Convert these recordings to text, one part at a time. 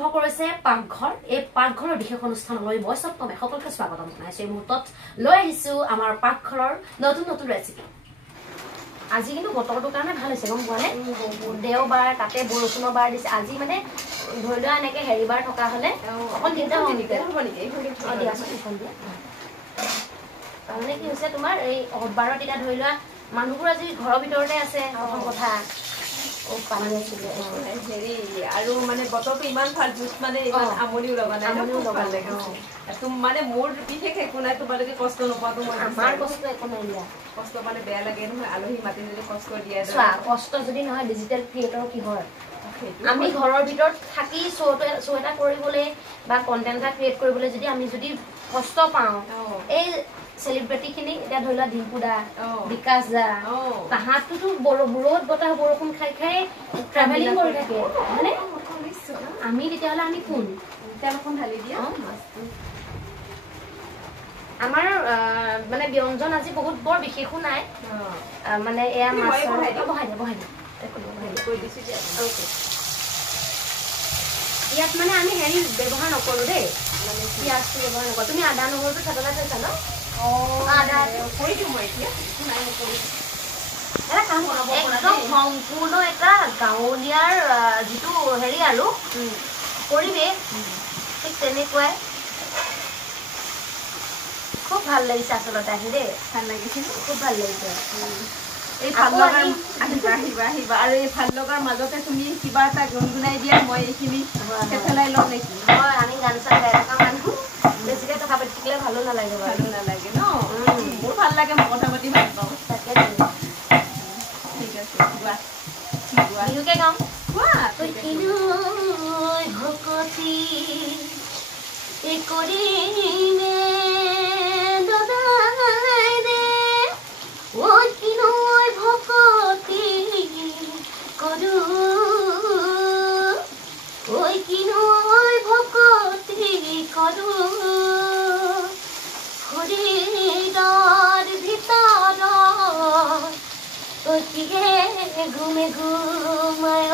আৰম্ভ কৰিছে পাকঘৰ এই পাকঘৰৰ বিশেষ অনুষ্ঠানলৈ মই সপ্তমে সকলোকে স্বাগতম জনাইছো এই মুহূৰ্তত লৈ আহিছো আমাৰ পাকঘৰৰ নতুন নতুন ৰেচিপি আজি কিন্তু বতৰটোৰ কাৰণে ভাল হৈছে গম পোৱা নে দেওবাৰ তাতে বৰষুণৰ বাৰ দিছে আজি মানে ধৰি লোৱা এনেকে হেৰিবাৰ থকা হলে অকল তিনিটা হ'ব নেকি দিয়াচোন এখন দিয়া তাৰমানে কি হৈছে তোমাৰ এই বাৰৰ দিনা ধৰি লোৱা মানুহবোৰ আজি ঘৰৰ ভিতৰতে আছে প্ৰথম কথা হেৰি আৰু মানে বতৰটো ইমান ভাল জুচ মানে ইমান আমনিও লগা নাই ভাল লাগে মানে মোৰ বিশেষ একো নাই তোমালোকে কষ্ট নোপোৱাটো মই আমাৰ কষ্ট একো নাই দিয়া কষ্ট মানে বেয়া লাগে নহয় আলহী মাতি যদি কষ্ট দিয়া চোৱা কষ্ট যদি নহয় ডিজিটেল ক্ৰিয়েটৰ কি হয় আমি ঘৰৰ ভিতৰত থাকি শ্ব' এটা কৰিবলৈ বা কণ্টেণ্ট এটা ক্ৰিয়েট কৰিবলৈ যদি আমি যদি কষ্ট পাওঁ এই চেলিব্ৰিটিখিনি এতিয়া ধৰি লোৱা ডিম্পু দা বিকাশ দা তাহাঁতোতো ৰ'দ বতাহ বৰষুণ খাই খাই ট্ৰেভেলিং কৰি থাকে মানে আমি তেতিয়াহ'লে আমি কোন তেলখন ঢালি দিয়া আমাৰ মানে ব্যঞ্জন আজি বহুত বৰ বিশেষো নাই মানে এয়া মাছ বহাই দিয়া ইয়াত মানে আমি হেৰি ব্যৱহাৰ নকৰো দেই মানে পিঁয়াজটো ব্যৱহাৰ নকৰো তুমি আদা নহৰুটো থেতেলাই থৈছা ন সম্পূৰ্ণ এটা গাঁৱলীয়াৰ যিটো হেৰি আৰু পৰিৱেশ ঠিক তেনেকুৱাই খুব ভাল লাগিছে আচলতে আহি দেই ভাল লাগিছিল খুব ভাল লাগিছে এই ভাল লগাৰ আহিবা আহিবা আৰু এই ভাল লগাৰ মাজতে তুমি কিবা এটা গুণগুণাই দিয়া মই এইখিনি থেতেলাই লওঁ নেকি হয় আমি গান চান গাই থকা মানুহ বেছিকে কথা পাতি থাকিলে ভালো নালাগে ভালো নালাগে ন মোৰ ভাল লাগে মই কথা পাতি ভাল পাওঁ তাকে ঠিক আছে গোৱা বিহুকে গাওঁ গোৱা তই কিনৈ ভকতি এই কৰিমে দদাই দে ঐ কিনৈ ভকতি কৰো ঐ কিনৈ ভকতি কৰো শৰীৰৰ ভিতৰত অতিকে ঘুমে ঘুমায়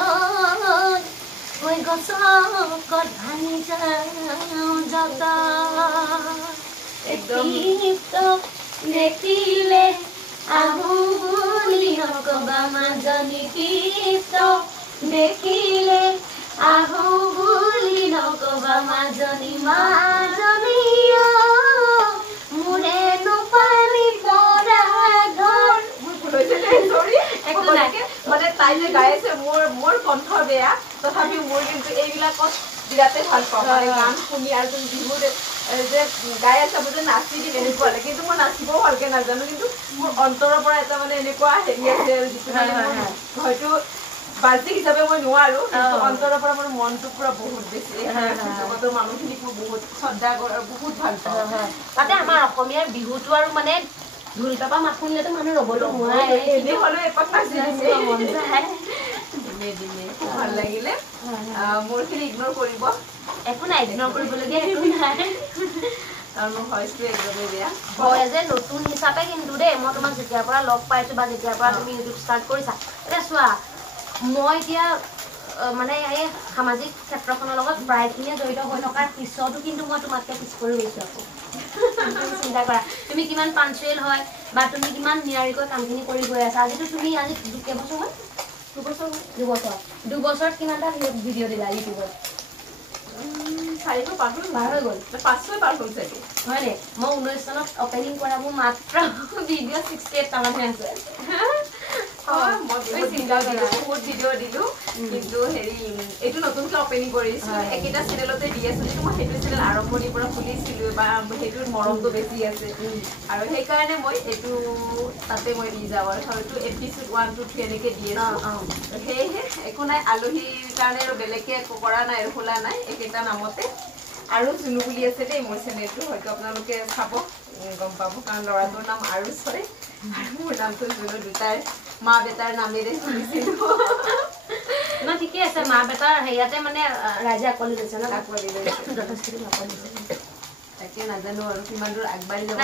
ঐ গছত ভাঙি যাওঁ যত দেখিলে আহো বুলি নকবা মাজনী তৃপ্ত দেখিলে আহো বুলি নকবা মাজনী মাজনী মোৰে নোপালি পৰা ঘৰ মানে তাই যে গাই আছে মোৰ কণ্ঠ বেয়া তথাপিও মোৰ কিন্তু এইবিলাকত বিৰাটেই ভাল পাওঁ মানে গান শুনি আৰু তুমি বিহুত যে গাই আছা মোৰ যে নাচি দিম এনেকুৱা লাগে কিন্তু মই নাচিবও ভালকে নাজানো কিন্তু মোৰ অন্তৰৰ পৰা এটা মানে এনেকুৱা হেৰি আছে আৰু যিটো মানে হয়তো বাহ্যিক হিচাপে মই নোৱাৰো কিন্তু অন্তৰৰ পৰা মোৰ মনটো পুৰা বহুত বেছি জগতৰ মানুহখিনিক মই বহুত শ্ৰদ্ধা কৰোঁ আৰু বহুত ভাল পাওঁ তাতে আমাৰ অসমীয়াৰ বিহুটো আৰু মানে ঢোল পেপা মাত শুনিলেতো মানুহ ৰ'বলৈ নোৱাৰে এনেই হ'লেও এপাক নাচি মন যায় দিনে ভাল লাগিলে মোৰখিনি ইগন'ৰ কৰিব একো নাই ইগন'ৰ কৰিবলগীয়া একো নাই আৰু মোৰ ভইচটো একদমেই বেয়া হয় যে নতুন হিচাপে কিন্তু দেই মই তোমাক যেতিয়াৰ পৰা লগ পাইছোঁ বা যেতিয়াৰ পৰা তুমি ইউটিউব ষ্টাৰ্ট কৰিছা এতিয়া চোৱা মই এতিয়া মানে এই সামাজিক ক্ষেত্ৰখনৰ লগত প্ৰায়খিনিয়ে জড়িত হৈ থকাৰ পিছতো কিন্তু মই তোমাতকৈ পিছ পৰি গৈছোঁ আকৌ চিন্তা কৰা তুমি কিমান পাঞ্চুৱেল হয় বা তুমি কিমান নিয়াৰিকৈ কামখিনি কৰি গৈ আছা আজিতো তুমি আজি কেইবছৰ হ'ল দুবছৰত কিমানটা ভিডিঅ' দিলা ইউটিউবত 4 পাৰ হৈ গ'ল 5 পাৰ হ'ল চাগে হয় নে মই 19 চনত অপেনিং কৰা মোৰ মাত্ৰ ভিডিঅ' 68 টামানহে আছে বহুত ভিডিঅ' দিলো কিন্তু হেৰি এইটো নতুনকৈ অপেনিং কৰিছো একেটা চেনেলতে দি আছো যিটো মই সেইটো চেনেল আৰম্ভণিৰ পৰা খুলিছিলো বা সেইটোৰ মৰমটো বেছি আছে আৰু সেইকাৰণে মই এইটো তাতে মই দি যাওঁ আৰু হয়তো এপিচোড 1 2 3 এনেকৈ দি আছো সেয়েহে একো নাই আলহীৰ কাৰণে আৰু বেলেগকৈ একো কৰা নাই আৰু খোলা নাই একেটা নামতে আৰু জুনু বুলি আছে দেই মোৰ চেনেলটো হয়তো আপোনালোকে চাব গম পাব কাৰণ ল'ৰাটোৰ নাম আৰুষ হয় আৰু মোৰ নামটো জুনু দুটাৰ মা বেটাৰ নামেৰে শুনিছিলোঁ ন ঠিকে আছে মা বেটাৰ হেৰিয়াতে মানে ৰাইজে আকোৱালি লৈছে ন আকোৱালি লৈছে যথেষ্টখিনি আকোৱালি লৈছে তাকে নাজানো আৰু কিমান দূৰ আগবাঢ়ি যাব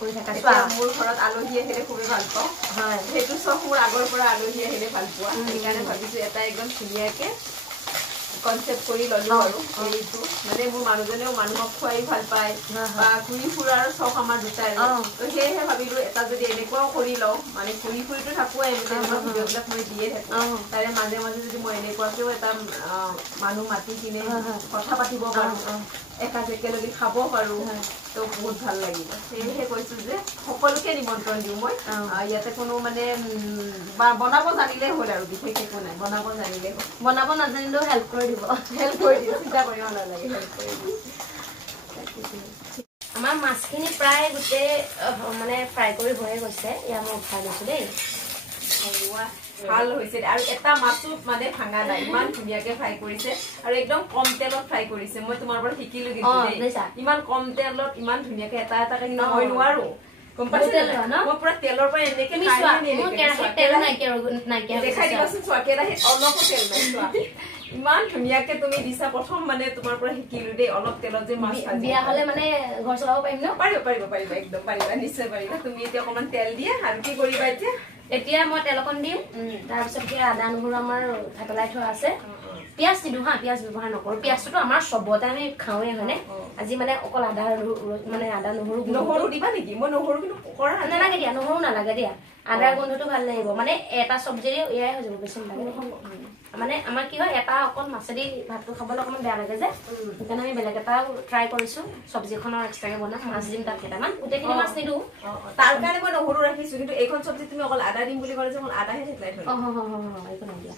কৰি থাকা মোৰ ঘৰত আলহী আহিলে খুবেই ভাল পাওঁ হয় সেইটো চব মোৰ আগৰ পৰা আলহী আহিলে ভাল পোৱা সেইকাৰণে ভাবিছোঁ এটা একদম ধুনীয়াকৈ কনসেপ্ট কৰি ললো আৰু এইটো মানে মোৰ মানুহজনেও মানুহক খুৱাই ভাল পায় বা ঘূৰি ফুৰাৰ চখ আমাৰ দুটাই তো সেয়েহে ভাবিলো এটা যদি এনেকুৱাও কৰি লওঁ মানে ঘূৰি ফুৰিটো থাকোৱে তেনেকুৱা ভিডিঅ'বিলাক মই দিয়ে থাকো তাৰে মাজে মাজে যদি মই এনেকুৱাকেও এটা মানুহ মাতি কিনে কথা পাতিব পাৰো এসাঁজ একেলগে খাব পাৰো তো বহুত ভাল লাগিব সেয়েহে কৈছো যে সকলোকে নিমন্ত্ৰণ দিওঁ মই ইয়াতে কোনো মানে বনাব জানিলে হ'ল আৰু বিশেষ একো নাই বনাব জানিলে হ'ল বনাব নাজানিলেও হেল্প কৰি দিব চিন্তা কৰিব নালাগে হেল্প কৰি দিব আমাৰ মাছখিনি প্ৰায় গোটেই মানে ফ্ৰাই কৰি হৈয়ে গৈছে ইয়াৰ মই উঠাই লৈছো দেই ভাল হৈছে আৰু এটা মাছো মানে ভাঙা নাই ইমান ধুনীয়াকে ফ্ৰাই কৰিছে আৰু একদম কম তেলত ফ্ৰাই কৰিছে মই তোমাৰ পৰা শিকিলো কিন্তু ইমান কম তেলত ইমান ধুনীয়াকে এটা এটা কিন্তু মই নোৱাৰো গম পাইছে মই পুৰা তেলৰ পৰা এনেকে দেখাই দিবাচোন চোৱা কেৰাহীত অলপো তেল নাই চোৱা ইমান ধুনীয়াকে তুমি দিছা প্ৰথম মানে তোমাৰ পৰা শিকিলো দেই অলপ তেলত যে মাছ বিয়া হলে মানে ঘৰ চলাব পাৰিম ন পাৰিবা একদম পাৰিবা নিশ্চয় পাৰিবা তুমি এতিয়া অকণমান তেল দিয়া আৰু কি কৰিবা এতিয়া মই তেল অকণ দিম তাৰপিছত আদা নহৰু আমাৰ থেতেলাই থোৱা আছে পিয়াজ দিওঁ হা পিয়াজ ব্যৱহাৰ নকৰো পিয়াজটো আমাৰ চবতে আমি খাওঁৱে হয়নে আজি মানে অকল আদা মানে আদা নহৰু দিবা নেকি মই নহৰু কিন্তু কৰা নালাগে দিয়া নহৰু নালাগে দিয়া আদাৰ গোন্ধটো ভাল লাগিব মানে এটা চব্জিৰে এয়াই হৈ যাব বেছি নালাগে মানে আমাৰ কি হয় এটা অকল মাছেদি ভাতটো খাবলৈ অকণমান বেয়া লাগে যে সেইকাৰণে আমি বেলেগ এটা ট্ৰাই কৰিছো চব্জিখনৰ এক্সট্ৰাকে বনাম মাছ দিম তাত কেইটামান গোটেইখিনি মাছ নিদিওঁ তাৰ কাৰণে মই নহৰু ৰাখিছো কিন্তু এইখন চব্জি তুমি অকল আদা দিম বুলি ক'লে যে অকল আদাহে থেতলাই থৈ একো নাই দিয়া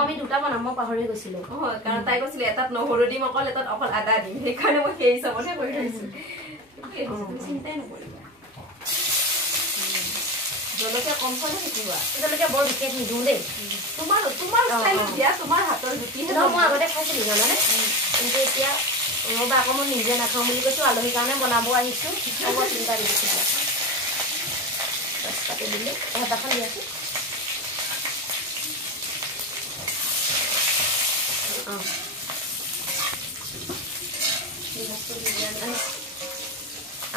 আমি দুটা বনাম মই পাহৰি গৈছিলো কাৰণ তাই কৈছিলে এটাত নহৰু দিম অকল এটাত অকল আদা দিম সেইকাৰণে মই সেই হিচাপতহে কৰি থৈছো চিন্তাই নকৰিবা জলকীয়া কম খোৱা শিকিবা জলকীয়া বৰ বিশেষ নিদিওঁ দেই তোমাৰ দিয়া তোমাৰ হাতৰ জুতিহে মই আগতে খাইছিলো জানানে কিন্তু এতিয়া ৰবা আকৌ মই নিজে নাখাওঁ বুলি কৈছো আলহীৰ কাৰণে বনাব আহিছো মই চিন্তা দি দিছো পাতি দিলে হেতাখন দি আছো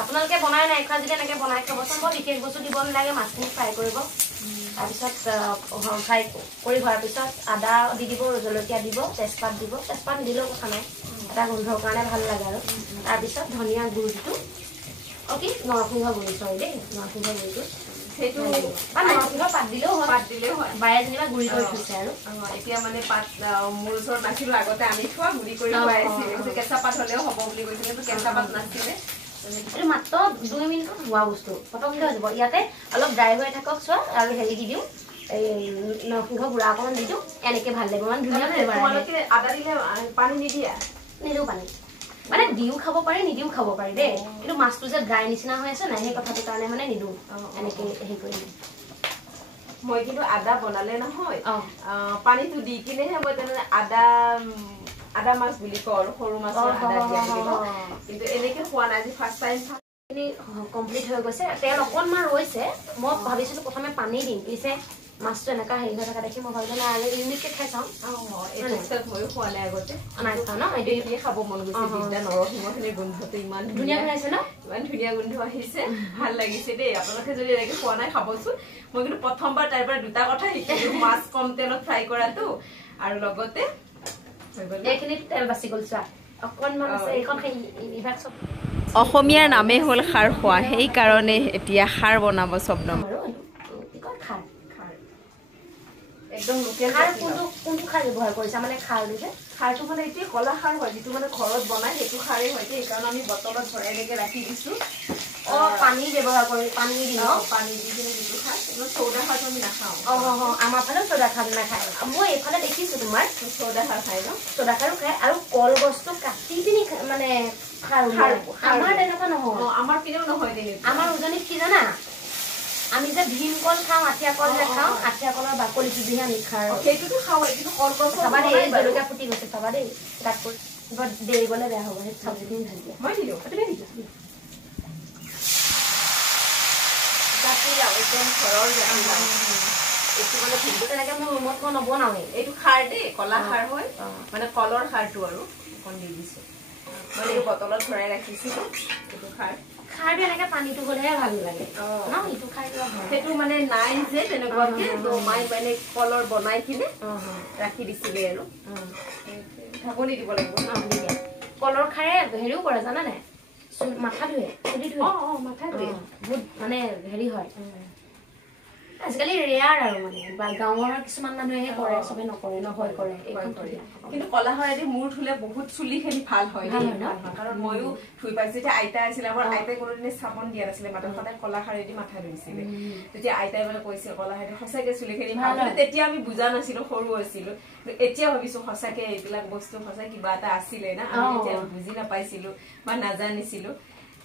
আপোনালোকে বনাই নাই খোৱা যদি এনেকে বনাই খাবচোন বৰ বিশেষ বস্তু দিব নালাগে মাছখিনি ফ্ৰাই কৰিব তাৰপিছত ফ্ৰাই কৰি হোৱাৰ পিছত আদা দি দিব জলকীয়া দিব তেজপাত দিব তেজপাত নিদিলেও কথা নাই এটা গোন্ধৰ কাৰণে ভাল লাগে আৰু তাৰপিছত ধনিয়া গুড়িটো কি নৰসিংহ গুড়ি চৰি দেই নৰসিংহ গুড়িটো সেইটো নৰসিংহ পাত দিলেও হয় বায়ে যেনিবা গুড়ি কৰি থৈছে আৰু এতিয়া মানে পাত মোৰ ওচৰত নাছিলো আগতে আনি থোৱা গুড়ি কৰি কেঁচা পাত হলেও হ'ব বুলি কৈছিলে কিন্তু কেঁচা পাত নাছিলে এইটো মাত্ৰ 2 মিনিটত হোৱা বস্তু পটককৈ হৈ যাব ইয়াতে অলপ ড্ৰাই হৈ থাকক চোৱা আৰু হেৰি দি দিওঁ এই নৰসিংহ গুড়া অকণমান দি দিওঁ এনেকে ভাল লাগিব মানে ধুনীয়া ফ্লেভাৰ তোমালোকে আদা দিলে পানী নিদিয়া নিদিওঁ পানী মানে দিও খাব পাৰি নিদিও খাব পাৰি দেই কিন্তু মাছটো যে ড্ৰাই নিচিনা হৈ আছে নাই সেই কথাটোৰ কাৰণে মানে নিদিওঁ এনেকে হেৰি কৰি দিওঁ মই কিন্তু আদা বনালে নহয় পানীটো দি কিনেহে মই তেনেহ'লে আদা মাছ বুলি কওঁ আৰু সৰু মাছৰ আদা দিয়া বুলি কওঁ কিন্তু এনেকে খোৱা নাই আজি ফাৰ্ষ্ট টাইম কমপ্লিট হৈ গৈছে তেল অকণমান ৰৈছে মই ভাবিছিলো প্ৰথমে পানী দিম পিছে মাছটো এনেকা হেৰি হৈ থকা দেখি মই ভাবিলো না আৰু ইউনিককে খাই চাওঁ ময়ো খোৱা নাই আগতে নাই খোৱা ন এতিয়া খাব মন গৈছে নৰসিংহখিনিৰ গোন্ধটো ইমান ধুনীয়া হৈছে ন ইমান ধুনীয়া গোন্ধ আহিছে ভাল লাগিছে দেই আপোনালোকে যদি এনেকে খোৱা নাই খাবচোন মই কিন্তু প্ৰথমবাৰ তাইৰ পৰা দুটা কথা শিকিলো মাছ কম তেলত ফ্ৰাই কৰাটো আৰু লগতে এইখিনিত তেল বাচি গ'ল চোৱা অকণমান আছে এইখন ইভাগ চব অসমীয়াৰ নামেই হ'ল খাৰ খোৱা সেইকাৰণে এতিয়া খাৰ বনাব চবনম একদম লোকেল কোনটো খাৰ ব্যৱহাৰ কৰিছা মানে খাৰ দিছে খাৰটো মানে এতিয়া কলা খাৰ হয় যিটো মানে ঘৰত বনাই সেইটো খাৰেই হয় সেইকাৰণে আমি বটলত ভৰাইলৈকে ৰাখি দিছো পানী ব্যৱহাৰ কৰি পানী দি পানী দি কিনে যিটো খাৰ চৌদা খাৰটো আমি নাখাওঁ আমাৰ ফালেও চৌদা খাৰ নাখায় মই এইফালে দেখিছো তোমাৰ চৌদা খাৰ খাই ন চৌদা খাৰো খায় আৰু কলগছটো কাটি পিনি মানে খাৰ আমাৰ তেনেকুৱা নহয় আমাৰ পিনেও নহয় তেনেকুৱা আমাৰ উজনিত কি জানা আমি যে ভীমকল খাওঁ আঠিয়া কল যে খাওঁ আঠিয়া কলৰ বাকলিটো দিহে আমি খাওঁ সেইটোতো খাওঁ কিন্তু কলগছ চাবা দেই জলকীয়া ফুটি গৈছে চাবা দেই তাত বৰ দেৰি গ'লে বেয়া হ'ব সেই চব্জিখিনি ঢালি দিয়া মই দিলোঁ তুমি দিছা জাতিলাও একদম ঘৰৰ জাতিলাও এইটো মানে ভিডিঅ' তেনেকৈ মোৰ ৰুমত মই নবনাওঁৱেই এইটো খাৰ দেই কলা খাৰ হয় মানে কলৰ খাৰটো আৰু অকণ দি দিছোঁ মানে এই বটলত ভৰাই ৰাখিছিলোঁ এইটো খাৰটো এনেকে পানীটো গ'লেহে ভাল লাগে ন ইটো খাই সেইটো মানে নাই যে তেনেকুৱাকে মায়ে মানে কলৰ বনাই কিনে ৰাখি দিছিলে আৰু ঢাকনি দিব লাগিব কলৰ খাৰে হেৰিও কৰে জানা নাই মাথা ধুৱে চুলি ধুৱে মাথা ধুৱে বহুত মানে হেৰি হয় আজিকালি ৰেয়াৰ আৰু মানে গাঁৱৰ কিছুমান মানুহে কৰে চবে নকৰে নহয় কৰে কিন্তু কলাহৰেদি মূৰ ধুলে বহুত চুলিখিনি ভাল হয় কাৰণ ময়ো ধুই পাইছো যেতিয়া আইতা আছিলে আমাৰ আইতাই কোনোদিনে চাবোন দিয়া নাছিলে মাত্ৰ সদায় কলাহৰেদি মাথা ধুইছিলে তেতিয়া আইতাই মানে কৈছে কলাহৰেদি সঁচাকে চুলিখিনি ভাল হয় তেতিয়া আমি বুজা নাছিলো সৰু আছিলো এতিয়া ভাবিছো সঁচাকে এইবিলাক বস্তু সঁচাই কিবা এটা আছিলে না আমি এতিয়া বুজি নাপাইছিলো বা নাজানিছিলো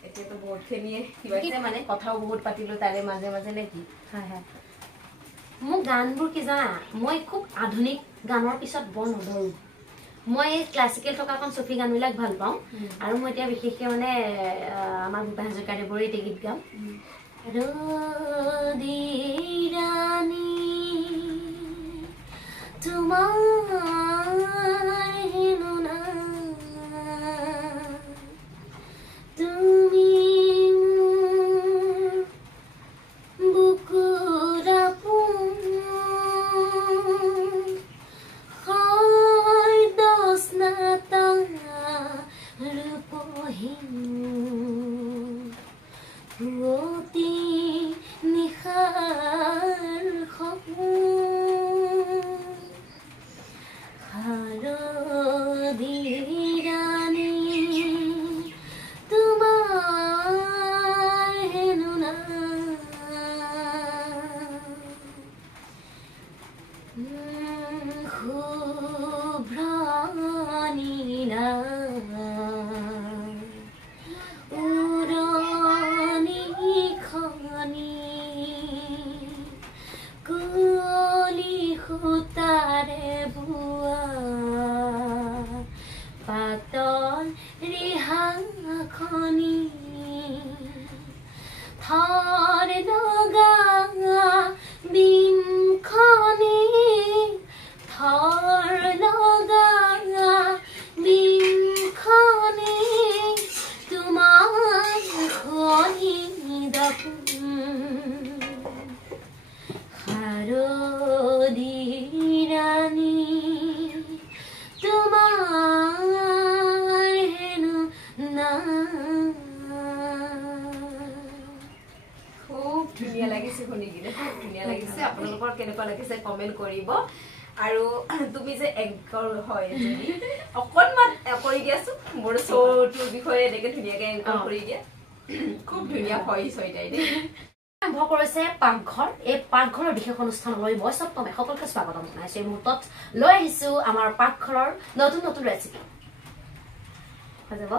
এতিয়াতো বহুতখিনিয়ে কিবা মানে কথাও বহুত পাতিলো তাৰে মাজে মাজে নেকি মোক গানবোৰ কি জানা মই খুব আধুনিক গানৰ পিছত বৰ নধৰো মই ক্লাছিকেল থকাখন চফি গানবিলাক ভাল পাওঁ আৰু মই এতিয়া বিশেষকৈ মানে আমাৰ ভূপেন হাজৰিকাদেৱৰ এই গীত গাম ৰদিৰাণী তোমাৰ হেনো না তুমি কমেন্ট কৰিব আৰু তুমি যে এংকৰ হয় যদি অকনমান কৰি দিয়াছো মোৰ শোটোৰ বিষয়ে এনেকে ধুনীয়াকে এংকৰ কৰি দিয়া খুব ধুনীয়া ভইচ হয় তাই দেই আৰম্ভ কৰিছে পাকঘৰ এই পাকঘৰৰ বিশেষ অনুষ্ঠানলৈ মই সপ্তমে সকলোকে স্বাগতম জনাইছো এই মুহূৰ্তত লৈ আহিছো আমাৰ পাকঘৰৰ নতুন নতুন ৰেচিপি হৈ যাব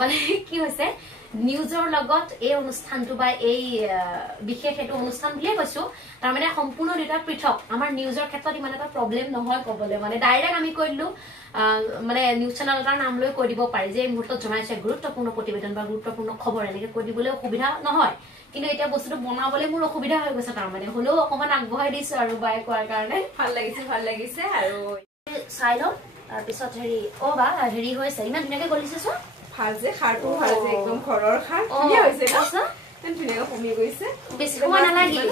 মানে কি হৈছে নিউজৰ লগত এই অনুষ্ঠানটো বা এই বিশেষ এটা অনুষ্ঠান বুলিয়ে কৈছো তাৰ মানে সম্পূৰ্ণ দুটা পৃথক আমাৰ নিউজৰ ক্ষেত্ৰত ইমান এটা প্ৰব্লেম নহয় কবলে মানে ডাইৰেক্ট আমি কৈলো মানে নিউজ চেনেল এটাৰ নাম লৈ কৈ দিব পাৰি যে এই মুহূৰ্তত জনাইছে গুৰুত্বপূৰ্ণ প্ৰতিবেদন বা গুৰুত্বপূৰ্ণ খবৰ এনেকে কৈ দিবলৈ অসুবিধা নহয় কিন্তু এতিয়া বস্তুটো বনাবলৈ মোৰ অসুবিধা হৈ গৈছে তাৰ মানে হলেও অকমান আগবঢ়াই দিছো আৰু বাই কোৱাৰ কাৰণে ভাল লাগিছে আৰু চাই লওঁ তাৰপিছত হেৰি বা হেৰি হৈছে ইমান ধুনীয়াকে গলিছে চোৱা ভাল যে খাৰটো ভাল যে একদম ঘৰৰ খাৰ ধুনীয়া হৈছে ন ধুনীয়াকে কমি গৈছে বেছি সময় নালাগে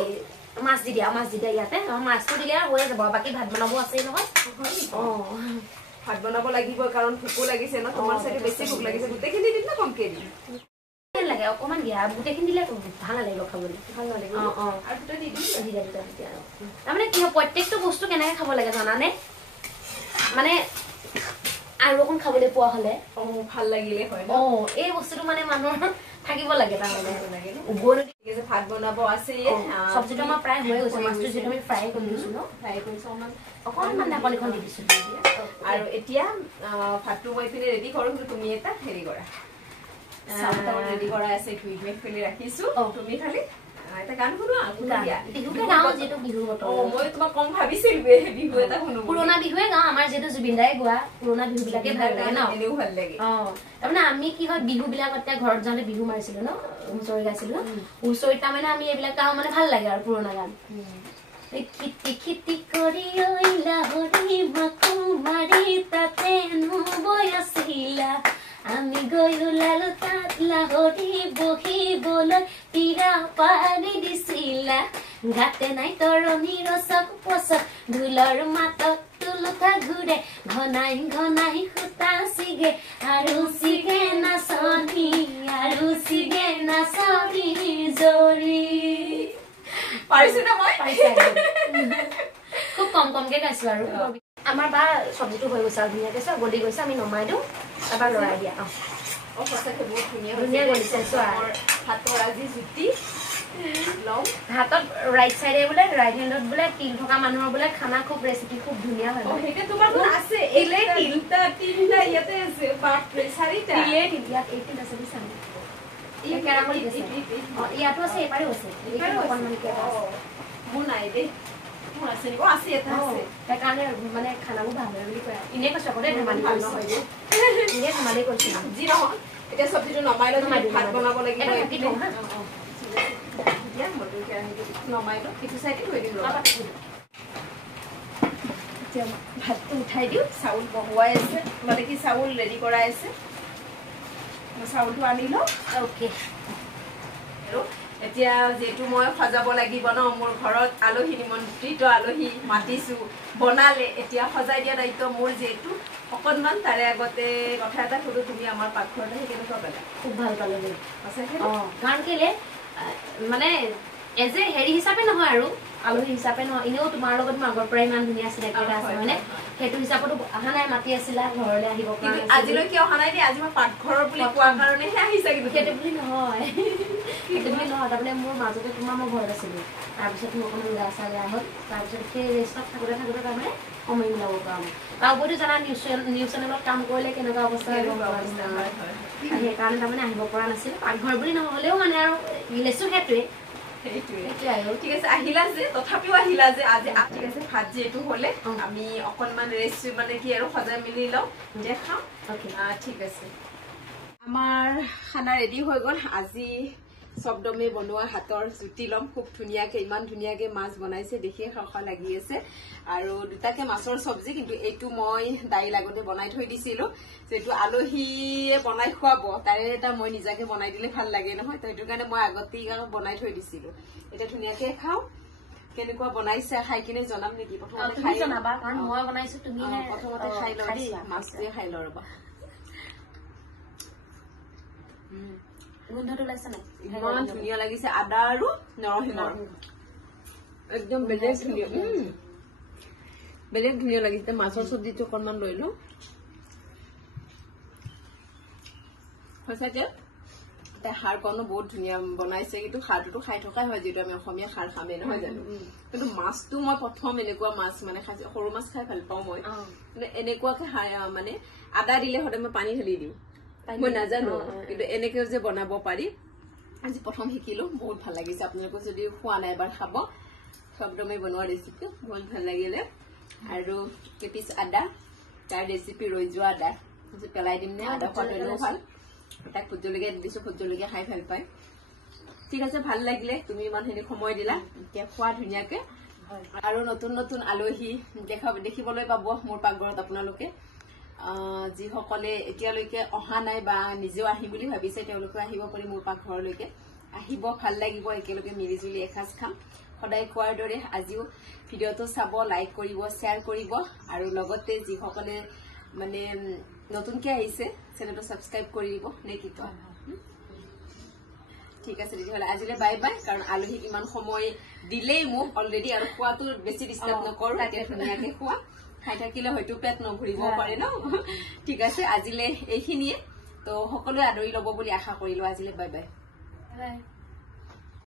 মাছ দি দিয়া ইয়াতে মাছটো দিলে হৈ যাব বাকী ভাত বনাব আছে নহয় ভাত বনাব লাগিব কাৰণ ভোকো লাগিছে ন তোমাৰ চাগে বেছি ভোক লাগিছে গোটেইখিনি দিম না কমকে দিম লাগে অকমান দিয়া গোটেইখিনি দিলে ভাল নালাগিব খাবলৈ ভাল নালাগিব আৰু দুটা দি দিম তাৰমানে কি হয় প্ৰত্যেকটো বস্তু কেনেকে খাব লাগে জানানে মানে আৰু অকণ খাবলৈ পোৱা হলে ভাল লাগিলে হয় এই বস্তুটো মানে মানুহৰ থাকিব লাগে তাৰমানে ভাত বনাব আছে চব্জিটো আমাৰ প্ৰায় হৈ গৈছে মাছটো যিটো আমি ফ্ৰাই কৰি দিছো ন ফ্ৰাই কৰিছো অকণমান ঢাকনিখন দি দিছো আৰু এতিয়া ভাতটো মই পিনে ৰেডি কৰো কিন্তু তুমি এটা হেৰি কৰা চাউল ৰেডি কৰা আছে ধুই মেলি ৰাখিছো তুমি খালি এটা গান শুনোৱা বিহুকে গাওঁ যিটো বিহু বতৰ মই তোমাক কম ভাবিছিলো বিহু এটা শুনো পুৰণা বিহুৱে গাওঁ আমাৰ যিটো জুবিন দাই গোৱা পুৰণা বিহু বিলাকে ভাল লাগে ন এনেও ভাল লাগে তাৰমানে আমি কি হয় বিহু বিলাক এতিয়া ঘৰত যাওঁতে বিহু মাৰিছিলো ন হুঁচৰি গাইছিলো হুঁচৰিত তাৰমানে আমি এইবিলাক গাওঁ মানে ভাল লাগে আৰু পুৰণা গান খিটি খিটি কৰি লাহৰি মাকো মাৰি তাতে নবৈ আছিলা আমি গৈ ওলালো তাত লাহৰি বহিবলৈ পিৰা পাৰি দিছিলা ঘাটে নাই তৰণি ৰচক পচক ঢোলৰ মাতত তুলুঠা ঘূৰে ঘনাই ঘনাই সূতা চিগে আৰু চিগে নাচনি আৰু চিগে নাচনি জৰি পাৰিছো না মই খুব কম কমকে গাইছো আৰু আমাৰ বা চব্জিটো হৈ গৈছে আৰু ধুনীয়াকে চব গলি গৈছে আমি নমাই দিওঁ এবাৰ লৰাই দিয়া সঁচাকে বহুত ধুনীয়া গলিছে চোৱা হাতৰ আজি জুতি লওঁ হাতত ৰাইট চাইডে বোলে ৰাইট হেণ্ডত বোলে তিল থকা মানুহৰ বোলে খানা খুব ৰেচিপি খুব ধুনীয়া হয় সেইটো তোমাৰ আছে এলে তিনটা ইয়াতে আছে বাপৰে চাৰিটা তিলে ইয়াত 18 আছে বিছান এই কেৰামলি আছে ইয়াতো আছে এপাৰেও আছে এপাৰেও অকণমানকে আছে মোৰ নাই দেই মোৰ আছে নিকো আছে এটা আছে সেইকাৰণে মানে খানাবোৰ ভাল হয় বুলি কয় ইনে কৈছো আকৌ ধেমালি নহয় ইনে ধেমালি কৈছো যি নহয় এতিয়া চব্জিটো নমাই লৈ ভাত বনাব লাগিব দিয়া মটৰ কেৰাহীটো নমাই লৈ কিছু চাইডে থৈ দিম এতিয়া ভাতটো উঠাই দিওঁ চাউল বহোৱাই আছে মানে কি চাউল ৰেডি কৰাই আছে চাউলটো আনি লওঁ ওকে আৰু এতিয়া যেটো মই সজাব লাগিব ন মোৰ ঘৰত আলহী নিমন্ত্ৰিত আলহী মাতিছো বনালে এতিয়া সজাই দিয়া দায়িত্ব মোৰ যেটো অকণমান তাৰে আগতে কথা এটা সুধো তুমি আমাৰ পাকঘৰত আহি কেনেকুৱা পালা খুব ভাল পালো দেই সঁচাকে কাৰণ কেলে মানে এজে হেৰি হিচাপে নহয় আৰু আলহী হিচাপে নহয় এনেও তোমাৰ লগত মই আগৰ পৰা ইমান ধুনীয়া চিনাকি এটা আছে মানে সেইটো হিচাপতো অহা নাই মাতি আছিলা ঘৰলৈ আহিব কাৰণে আজিলৈকে অহা নাই আজি মই পাকঘৰৰ বুলি কোৱা কাৰণেহে আহিছা কিন্তু সেইটো বুলি নহয় সেইটো বুলি নহয় তাৰমানে মোৰ মাজতে তোমাৰ মই ঘৰত আছিলো তাৰপিছত মোৰ অকণমান গা চা বেয়া হ'ল তাৰপিছত সেই ৰেষ্টত থাকোঁতে তাৰমানে সময় মিলাব পৰা নাই তাৰ উপৰিও জানা নিউজ চেনেলত কাম কৰিলে কেনেকুৱা অৱস্থা সেইকাৰণে তাৰমানে আহিব পৰা নাছিল পাকঘৰ বুলি নহ'লেও মানে আৰু ৰিলেশ্যন সেইটোৱে ঠিক আছে আহিলা যে তথাপিও আহিলা যে আজি ঠিক আছে ভাত যিহেতু হলে আমি অকণমান ৰেষ্ট মানে কি আৰু সজাই মিলি লওঁ যে খাওঁ ঠিক আছে আমাৰ খানা ৰেডি হৈ গ'ল আজি চবদমে বনোৱা হাতৰ জুতি ল'ম খুব ধুনীয়াকে ইমান ধুনীয়াকে মাছ বনাইছে দেখিয়ে খাওঁ খাওঁ লাগি আছে আৰু দুটাকে মাছৰ চব্জি কিন্তু এইটো মই দাইল আগতে বনাই থৈ দিছিলো যেটো আলহীয়ে বনাই খুৱাব তাৰে এটা মই নিজাকে বনাই দিলে ভাল লাগে নহয় তো সেইটো কাৰণে মই আগতে বনাই থৈ দিছিলো এটা ধুনীয়াকে খাওঁ কেনেকুৱা বনাইছে খাই কিনে জনাম নেকি প্ৰথমতে খাই জনাবা কাৰণ মই বনাইছো তুমি প্ৰথমতে খাই লওঁ মাছটোৱে খাই লওঁ ৰবা গোন্ধটো ওলাইছে নাই ইমান ধুনীয়া লাগিছে আদা আৰু নৰসিংহৰ একদম বেলেগ ধুনীয়া বেলেগ ধুনীয়া লাগিছে মাছৰ চব্জিটো অকণমান লৈ লওঁ সঁচাকে সাৰকণো বহুত ধুনীয়া বনাইছে কিন্তু সাৰটোতো খাই থকাই হয় যিহেতু আমি অসমীয়া সাৰ খামেই নহয় জানো কিন্তু মাছটো মই প্ৰথম এনেকুৱা মাছ মানে সৰু মাছ খাই ভাল পাওঁ মই কিন্তু এনেকুৱাকে মানে আদা দিলে সদায় মই পানী ঢালি দিওঁ মই নাজানো কিন্তু এনেকে যে বনাব পাৰি আজি প্ৰথম শিকিলো বহুত ভাল লাগিছে আপোনালোকে যদি খোৱা নাই এবাৰ খাব চবদমে বনোৱা ৰেচিপি বহুত ভাল লাগিলে আৰু কেপিচ আদা তাৰ ৰেচিপি ৰৈ যোৱা আদা পেলাই দিম নে আদা খোৱাটো ভাল তাক ভোট জলকীয়া দিছো ভোট জলকীয়া খাই ভাল পায় ঠিক আছে ভাল লাগিলে তুমি ইমানখিনি সময় দিলা এতিয়া খোৱা ধুনীয়াকে আৰু নতুন নতুন আলহী দেখিবলৈ পাব মোৰ পাকঘৰত আপোনালোকে যিসকলে এতিয়ালৈকে অহা নাই বা নিজেও আহিম বুলি ভাবিছে তেওঁলোকে আহিব পাৰি মোৰ পাকঘৰলৈকে আহিব ভাল লাগিব একেলগে মিলিজুলি এসাঁজ খাম সদায় খোৱাৰ দৰে আজিও ভিডিঅ'টো চাব লাইক কৰিব শ্বেয়াৰ কৰিব আৰু লগতে যিসকলে মানে নতুনকে আহিছে চেনেলটো সাবস্ক্ৰাইব কৰি দিব নে কি কয় ঠিক আছে তেতিয়াহ'লে আজিলৈ বাই বাই কাৰণ আলহীক ইমান সময় দিলেই মোক অলৰেডি আৰু খোৱাটো বেছি ডিষ্টাৰ্ব নকৰো এতিয়া ধুনীয়াকে খোৱা খাই থাকিলে হয়তো পেট নভৰিব পাৰে ন ঠিক আছে আজিলৈ এইখিনিয়ে তো সকলোৱে আদৰি ল'ব বুলি আশা কৰিলো আজিলৈ বাই বাই